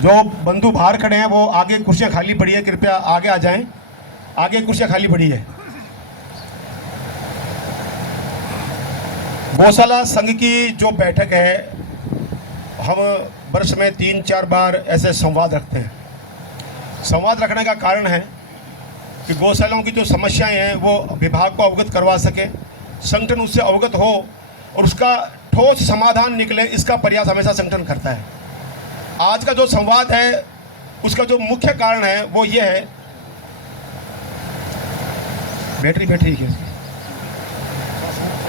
जो बंधु बाहर खड़े हैं वो आगे कुर्सियां खाली पड़ी है, कृपया आगे आ जाएं। आगे कुर्सियां खाली पड़ी है। गौशाला संघ की जो बैठक है, हम वर्ष में 3-4 बार ऐसे संवाद रखते हैं। संवाद रखने का कारण है कि गौशालाओं की जो समस्याएं हैं वो विभाग को अवगत करवा सके, संगठन उससे अवगत हो और उसका ठोस समाधान निकले, इसका प्रयास हमेशा संगठन करता है। आज का जो संवाद है उसका जो मुख्य कारण है वो ये है, बैटरी है,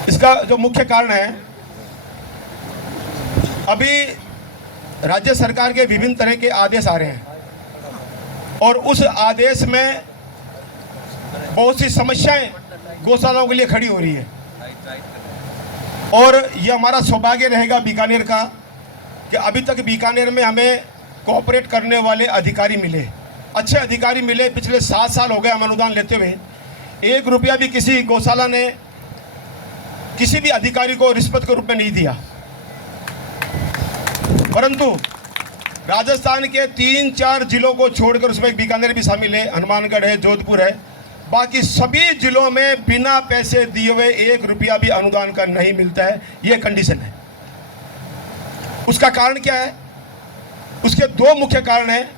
इसका जो मुख्य कारण है, अभी राज्य सरकार के विभिन्न तरह के आदेश आ रहे हैं और उस आदेश में बहुत सी समस्याएं गौशालाओं के लिए खड़ी हो रही है। और ये हमारा सौभाग्य रहेगा बीकानेर का कि अभी तक बीकानेर में हमें कोऑपरेट करने वाले अधिकारी मिले, अच्छे अधिकारी मिले। पिछले 7 साल हो गए हम अनुदान लेते हुए, 1 रुपया भी किसी गौशाला ने किसी भी अधिकारी को रिश्वत के रूप में नहीं दिया। परंतु राजस्थान के 3-4 जिलों को छोड़कर, उसमें बीकानेर भी शामिल है, हनुमानगढ़ है, जोधपुर है, बाकी सभी जिलों में बिना पैसे दिए हुए 1 रुपया भी अनुदान का नहीं मिलता है। ये कंडीशन है। उसका कारण क्या है? उसके 2 मुख्य कारण हैं।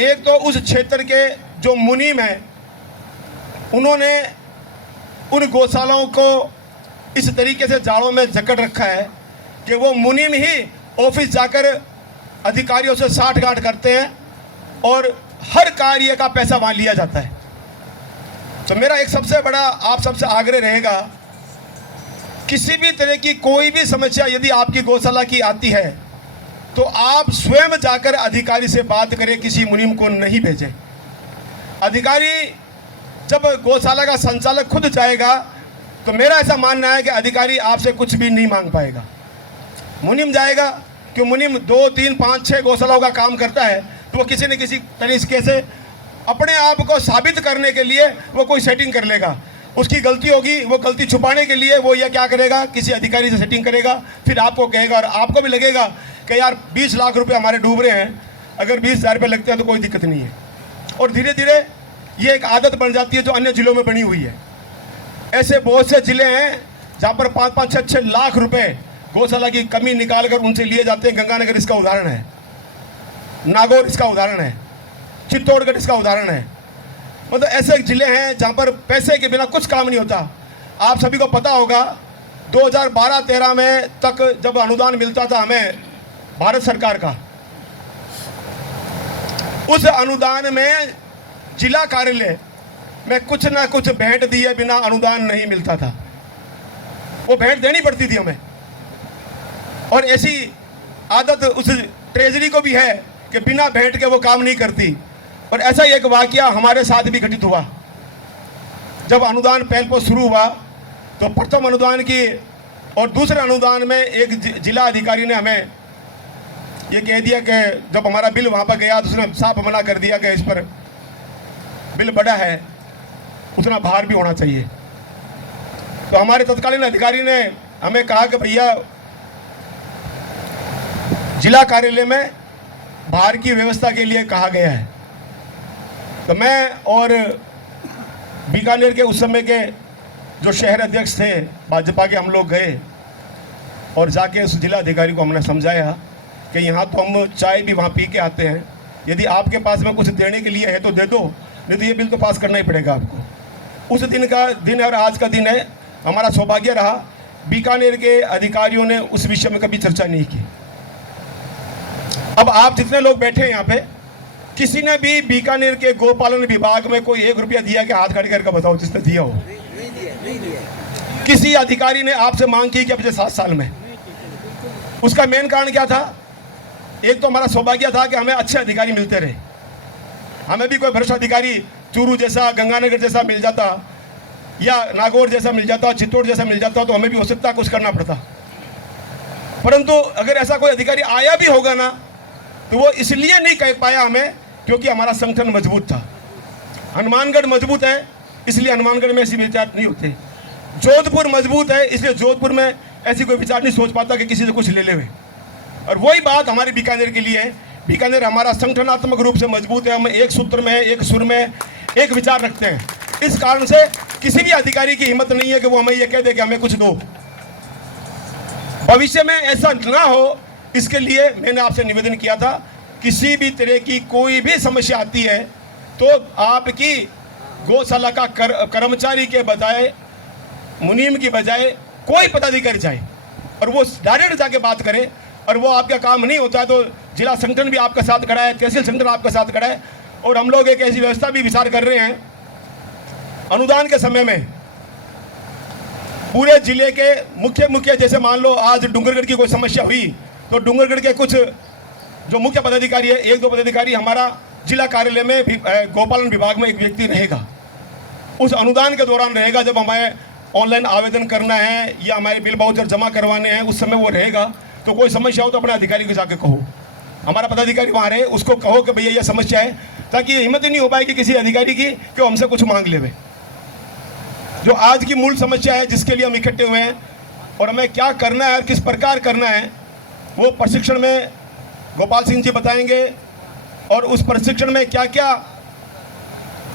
एक तो उस क्षेत्र के जो मुनीम हैं, उन्होंने उन गौशालाओं को इस तरीके से जाड़ों में जकड़ रखा है कि वो मुनीम ही ऑफिस जाकर अधिकारियों से साठगांठ करते हैं और हर कार्य का पैसा वहाँ लिया जाता है। तो मेरा एक सबसे बड़ा आप सबसे आग्रह रहेगा, किसी भी तरह की कोई भी समस्या यदि आपकी गौशाला की आती है तो आप स्वयं जाकर अधिकारी से बात करें, किसी मुनीम को नहीं भेजें। अधिकारी जब गौशाला का संचालक खुद जाएगा तो मेरा ऐसा मानना है कि अधिकारी आपसे कुछ भी नहीं मांग पाएगा। मुनीम जाएगा, क्यों मुनीम 2, 3, 5, 6 गौशालाओं का काम करता है, तो वो किसी न किसी तरीके से अपने आप को साबित करने के लिए वो कोई सेटिंग कर लेगा। उसकी गलती होगी, वो गलती छुपाने के लिए वो यह क्या करेगा, किसी अधिकारी से सेटिंग करेगा, फिर आपको कहेगा और आपको भी लगेगा कि यार 20 लाख रुपए हमारे डूब रहे हैं, अगर 20,000 रुपये लगते हैं तो कोई दिक्कत नहीं है। और धीरे धीरे ये एक आदत बन जाती है जो अन्य जिलों में बनी हुई है। ऐसे बहुत से जिले हैं जहाँ पर 5-5, 6-6 लाख रुपए गौशाला की कमी निकाल कर उनसे लिए जाते हैं। गंगानगर इसका उदाहरण है, नागौर इसका उदाहरण है, चित्तौड़गढ़ इसका उदाहरण है। मतलब ऐसे जिले हैं जहाँ पर पैसे के बिना कुछ काम नहीं होता। आप सभी को पता होगा 2012-13 में तक जब अनुदान मिलता था हमें भारत सरकार का, उस अनुदान में जिला कार्यालय में कुछ ना कुछ भेंट दिए बिना अनुदान नहीं मिलता था। वो भेंट देनी पड़ती थी हमें। और ऐसी आदत उस ट्रेजरी को भी है कि बिना भेंट के वो काम नहीं करती। और ऐसा ही एक वाकया हमारे साथ भी घटित हुआ। जब अनुदान पहल पर शुरू हुआ तो प्रथम अनुदान की और दूसरे अनुदान में एक जिला अधिकारी ने हमें ये कह दिया कि जब हमारा बिल वहाँ पर गया तो उसने साफ मना कर दिया कि इस पर बिल बड़ा है, उतना भार भी होना चाहिए। तो हमारे तत्कालीन अधिकारी ने हमें कहा कि भैया जिला कार्यालय में भार की व्यवस्था के लिए कहा गया है। तो मैं और बीकानेर के उस समय के जो शहर अध्यक्ष थे भाजपा के, हम लोग गए और जाके उस जिला अधिकारी को हमने समझाया कि यहाँ तो हम चाय भी वहाँ पी के आते हैं, यदि आपके पास में कुछ देने के लिए है तो दे दो, नहीं तो ये बिल तो पास करना ही पड़ेगा आपको। उस दिन का दिन और आज का दिन है। हमारा सौभाग्य रहा बीकानेर के अधिकारियों ने उस विषय में कभी चर्चा नहीं की। अब आप जितने लोग बैठे हैं यहाँ पे, किसी ने भी बीकानेर के गोपालन विभाग में कोई 1 रुपया दिया कि हाथ खड़े करके बताओ जिसने दिया हो। किसी अधिकारी ने आपसे मांग की कि पिछले 7 साल में? उसका मेन कारण क्या था? एक तो हमारा सौभाग्य था कि हमें अच्छे अधिकारी मिलते रहे। हमें भी कोई भ्रष्ट अधिकारी चूरू जैसा, गंगानगर जैसा मिल जाता या नागौर जैसा मिल जाता, चित्तौड़ जैसा मिल जाता तो हमें भी हो सकता कुछ करना पड़ता। परंतु अगर ऐसा कोई अधिकारी आया भी होगा ना तो वो इसलिए नहीं कह पाया हमें क्योंकि हमारा संगठन मजबूत था। हनुमानगढ़ मजबूत है इसलिए हनुमानगढ़ में ऐसी विचार नहीं होते। जोधपुर मजबूत है इसलिए जोधपुर में ऐसी कोई विचार नहीं सोच पाता कि किसी से कुछ ले ले। और वही बात हमारे बीकानेर के लिए है बीकानेर हमारा संगठनात्मक रूप से मजबूत है, हम एक सूत्र में, एक सुर में, एक विचार रखते हैं। इस कारण से किसी भी अधिकारी की हिम्मत नहीं है कि वो हमें ये कह दे कि हमें कुछ दो। भविष्य में ऐसा ना हो, इसके लिए मैंने आपसे निवेदन किया था, किसी भी तरह की कोई भी समस्या आती है तो आपकी गौशाला का कर्मचारी के बजाय, मुनीम की बजाय कोई पदाधिकारी जाए और वो डायरेक्ट जाके बात करे, और वो आपका काम नहीं होता है तो जिला संगठन भी आपका साथ खड़ा है, तहसील संगठन आपका साथ खड़ा है। और हम लोग एक ऐसी व्यवस्था भी विचार कर रहे हैं, अनुदान के समय में पूरे जिले के मुख्य जैसे मान लो आज डूंगरगढ़ की कोई समस्या हुई तो डूंगरगढ़ के कुछ जो मुख्य पदाधिकारी है, एक दो पदाधिकारी हमारा जिला कार्यालय में गौपालन विभाग में एक व्यक्ति रहेगा, उस अनुदान के दौरान रहेगा। जब हमें ऑनलाइन आवेदन करना है या हमारे बिल वाउचर जमा करवाने हैं, उस समय वो रहेगा। तो कोई समस्या हो तो अपने अधिकारी को जाके कहो, हमारा पदाधिकारी वहाँ रहे, उसको कहो कि भैया ये समस्या है, ताकि हिम्मत ही नहीं हो पाएगी किसी अधिकारी की कि हमसे कुछ मांग लेवे। जो आज की मूल समस्या है जिसके लिए हम इकट्ठे हुए हैं और हमें क्या करना है और किस प्रकार करना है, वो प्रशिक्षण में गोपाल सिंह जी बताएंगे। और उस प्रशिक्षण में क्या क्या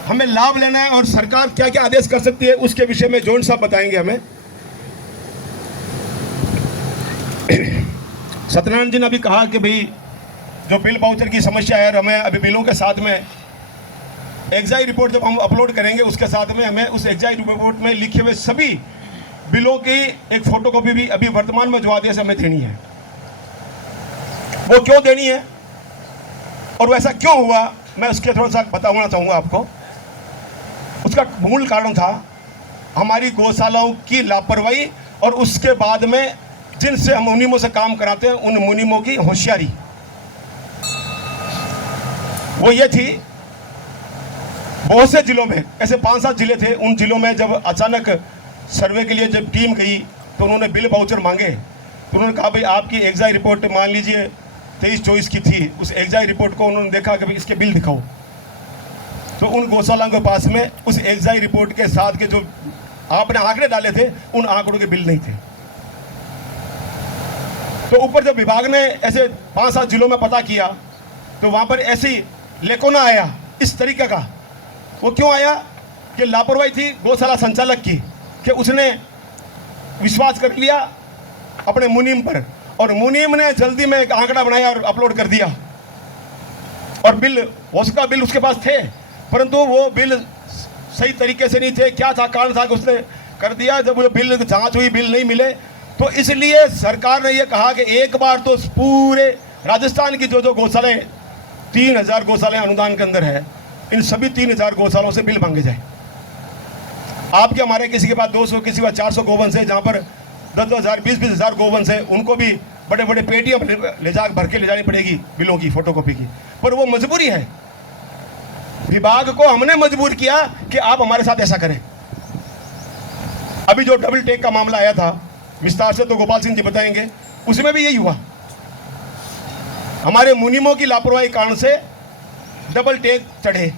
हमें लाभ लेना है और सरकार क्या क्या आदेश कर सकती है, उसके विषय में जॉइंट साहब बताएंगे हमें। सत्यनारायण जी ने अभी कहा कि भाई जो बिल वाउचर की समस्या है, हमें अभी बिलों के साथ में एक्साइज रिपोर्ट जब हम अपलोड करेंगे उसके साथ में हमें उस एक्साइज रिपोर्ट में लिखे हुए सभी बिलों की एक फोटोकॉपी भी अभी वर्तमान में जो आदेश हमें देनी है। वो क्यों देनी है और वैसा क्यों हुआ, मैं उसके थोड़ा सा बताना चाहूँगा आपको। उसका मूल कारण था हमारी गौशालाओं की लापरवाही और उसके बाद में जिनसे हम मुनीमों से काम कराते हैं उन मुनीमों की होशियारी। वो ये थी, बहुत से जिलों में ऐसे 5-7 जिले थे, उन जिलों में जब अचानक सर्वे के लिए जब टीम गई तो उन्होंने बिल वाउचर मांगे। तो उन्होंने कहा भाई आपकी एक्साइज रिपोर्ट मान लीजिए 23-24 की थी, उस एक्साइज रिपोर्ट को उन्होंने देखा कि भाई इसके बिल दिखाओ। तो उन गौशालाओं के पास में उस एक्साइज रिपोर्ट के साथ के जो आपने आंकड़े डाले थे उन आंकड़ों के बिल नहीं थे। तो ऊपर जब विभाग ने ऐसे 5-7 जिलों में पता किया तो वहाँ पर ऐसी लेकोना आया इस तरीके का। वो क्यों आया कि लापरवाही थी गौशाला संचालक की कि उसने विश्वास कर लिया अपने मुनीम पर और मुनीम ने जल्दी में एक आंकड़ा बनाया और अपलोड कर दिया और बिल, उसका बिल उसके पास थे परंतु वो बिल सही तरीके से नहीं थे। क्या था कारण था कि उसने कर दिया। जब वो बिल जांच हुई, बिल नहीं मिले, तो इसलिए सरकार ने ये कहा कि एक बार तो पूरे राजस्थान की जो गौशालाएं 3000 गौशालाएं अनुदान के अंदर है, इन सभी 3000 गौशालाओं से बिल मांगे जाए। आपके हमारे किसी के पास 200, किसी के पास 400 गोवंश है, जहाँ पर 10,000 20,000 गोवंश है, उनको भी बड़े बड़े पेटियां भर के ले जानी पड़ेगी बिलों की फोटोकॉपी की। पर वो मजबूरी है, विभाग को हमने मजबूर किया कि आप हमारे साथ ऐसा करें। अभी जो डबल टेक का मामला आया था विस्तार से तो गोपाल सिंह जी बताएंगे, उसमें भी यही हुआ। हमारे मुनीमों की लापरवाही कारण से डबल टेक चढ़े,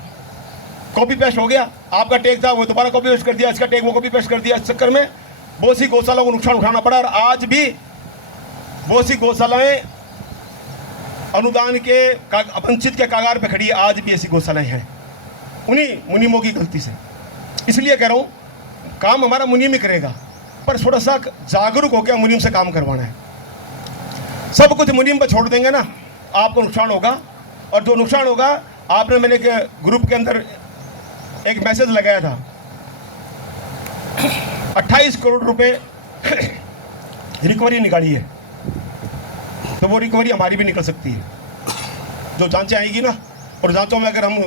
कॉपी पेस्ट हो गया। आपका टेक था वो दोबारा कॉपी पेस्ट कर दिया, इसका टेक वो कॉपी पेस्ट कर दिया। इस चक्कर में बहुत सी गौशालाओं को नुकसान उठाना पड़ा और आज भी बहुत सी गौशालाएं अनुदान के वंचित के कागार पे खड़ी है। आज भी ऐसी गौशालाएं हैं उन्हीं मुनीमों की गलती से। इसलिए कह रहा हूँ काम हमारा मुनीम ही करेगा, पर थोड़ा सा जागरूक होकर मुनीम से काम करवाना है। सब कुछ मुनीम पर छोड़ देंगे ना, आपको नुकसान होगा। और जो नुकसान होगा, आपने मैंने एक ग्रुप के अंदर एक मैसेज लगाया था, 28 करोड़ रुपए रिकवरी निकाली है, तो वो रिकवरी हमारी भी निकल सकती है। जो जांचें आएगी ना, और जांचों में अगर हम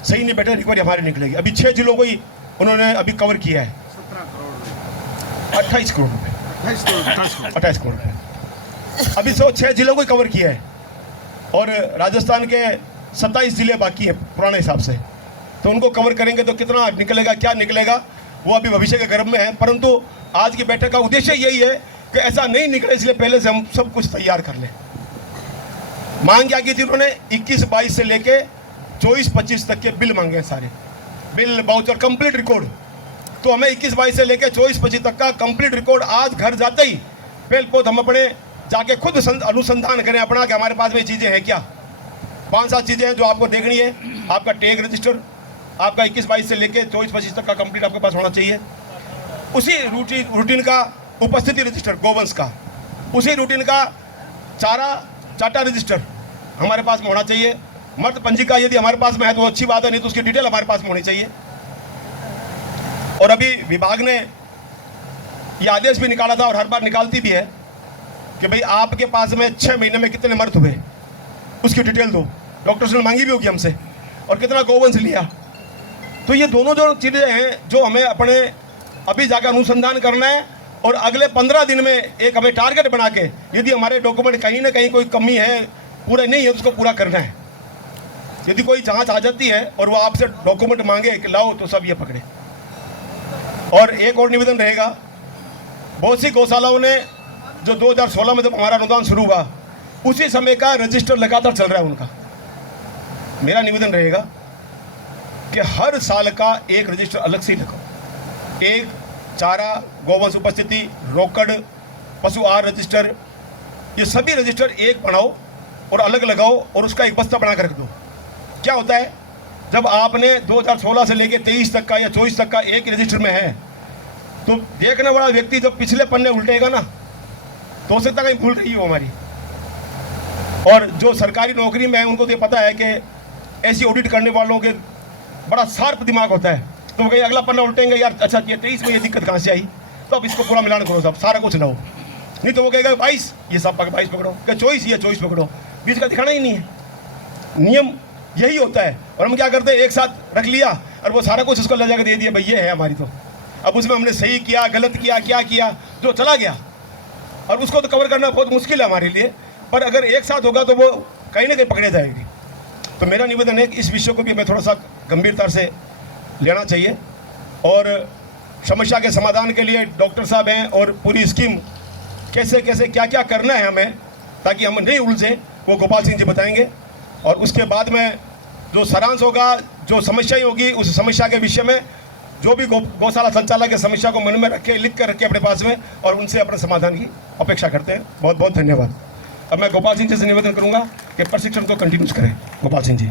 सही नहीं बैठे, रिकवरी हमारी निकलेगी। अभी 6 जिलों को ही उन्होंने अभी कवर किया है, 28 करोड़ रुपए, 28 करोड़ रुपए अभी 6 जिलों को ही कवर किया है। और राजस्थान के 27 जिले बाकी हैं पुराने हिसाब से, तो उनको कवर करेंगे तो कितना निकलेगा, क्या निकलेगा, वो अभी भविष्य के गर्भ में है। परंतु आज की बैठक का उद्देश्य यही है कि ऐसा नहीं निकले, इसलिए पहले से हम सब कुछ तैयार कर लें। मांग क्या की थी उन्होंने, 21-22 से लेके 24-25 तक के बिल मांगे, सारे बिल वाउचर कंप्लीट रिकॉर्ड। तो हमें 21-22 से लेके 24-25 तक का कंप्लीट रिकॉर्ड आज घर जाते ही पहल पोत हम अपने जाके खुद अनुसंधान करें अपना कि हमारे पास में चीज़ें हैं क्या। 5-7 चीज़ें हैं जो आपको देखनी है। आपका टैग रजिस्टर आपका 21-22 से लेकर 24-25 तक का कंप्लीट आपके पास होना चाहिए। उसी रूटीन का उपस्थिति रजिस्टर गोवंश का, उसी रूटीन का चाटा रजिस्टर हमारे पास में होना चाहिए। मर्द पंजिका यदि हमारे पास में है तो अच्छी बात है, नहीं तो उसकी डिटेल हमारे पास में होनी चाहिए। और अभी विभाग ने ये आदेश भी निकाला था और हर बार निकालती भी है कि भाई आपके पास में 6 महीने में कितने मर्द हुए उसकी डिटेल दो। डॉक्टर्स ने मांगी भी होगी हमसे, और कितना गोवंश लिया। तो ये दोनों जो चीज़ें हैं जो हमें अपने अभी जाकर अनुसंधान करना है, और अगले 15 दिन में एक हमें टारगेट बना के यदि हमारे डॉक्यूमेंट कहीं ना कहीं कोई कमी है, पूरा नहीं है, तो उसको पूरा करना है। यदि कोई जांच आ जाती है और वो आपसे डॉक्यूमेंट मांगे कि लाओ, तो सब ये पकड़े। और एक और निवेदन रहेगा, बहुत सी गौशालाओं ने जो 2016 में जब हमारा अनुदान शुरू हुआ उसी समय का रजिस्टर लगातार चल रहा है उनका। मेरा निवेदन रहेगा कि हर साल का एक रजिस्टर अलग से लगाओ। एक चारा, गोवंश उपस्थिति, रोकड़, पशु आहार रजिस्टर, ये सभी रजिस्टर एक बनाओ और अलग लगाओ और उसका एक बस्ता बना कर रख दो। क्या होता है, जब आपने 2016 से लेकर 23 तक का या 24 तक का एक ही रजिस्टर में है, तो देखने वाला व्यक्ति जब पिछले पन्ने उल्टेगा ना, तो हो सकता है कहीं भूल रही हो हमारी। और जो सरकारी नौकरी में है उनको तो ये पता है कि ऐसी ऑडिट करने वालों के बड़ा शार्प दिमाग होता है, तो वो कहीं अगला पन्ना उल्टेंगे, यार अच्छा ये 23 में ये दिक्कत कहाँ से आई, तो अब इसको पूरा मिलान करो, सब सारा कुछ लाओ। नहीं तो वो कहेगा 22, ये सब 22 पकड़ो, क्या 24, ये 24 पकड़ो, बीच का दिखाना ही नहीं है। नियम यही होता है। और हम क्या करते हैं, एक साथ रख लिया और वो सारा कुछ उसको ले जाकर दे दिया, भाई ये है हमारी। तो अब उसमें हमने सही किया, गलत किया, क्या किया, जो चला गया, और उसको तो कवर करना बहुत मुश्किल है हमारे लिए। पर अगर एक साथ होगा तो वो कहीं ना कहीं पकड़े जाएगी। तो मेरा निवेदन है कि इस विषय को भी हमें थोड़ा सा गंभीरता से लेना चाहिए, और समस्या के समाधान के लिए डॉक्टर साहब हैं और पूरी स्कीम कैसे कैसे क्या क्या करना है हमें, ताकि हम नहीं उलझें, वो गोपाल सिंह जी बताएंगे। और उसके बाद में जो सारांश होगा, जो समस्याएं होगी, उस समस्या के विषय में जो भी गौशाला संचालक की समस्या को मन में रखे, लिख कर रखे अपने पास में, और उनसे अपने समाधान की अपेक्षा करते हैं। बहुत बहुत धन्यवाद। अब मैं गोपाल सिंह जी से निवेदन करूंगा कि प्रशिक्षण को कंटिन्यूस करें। गोपाल सिंह जी।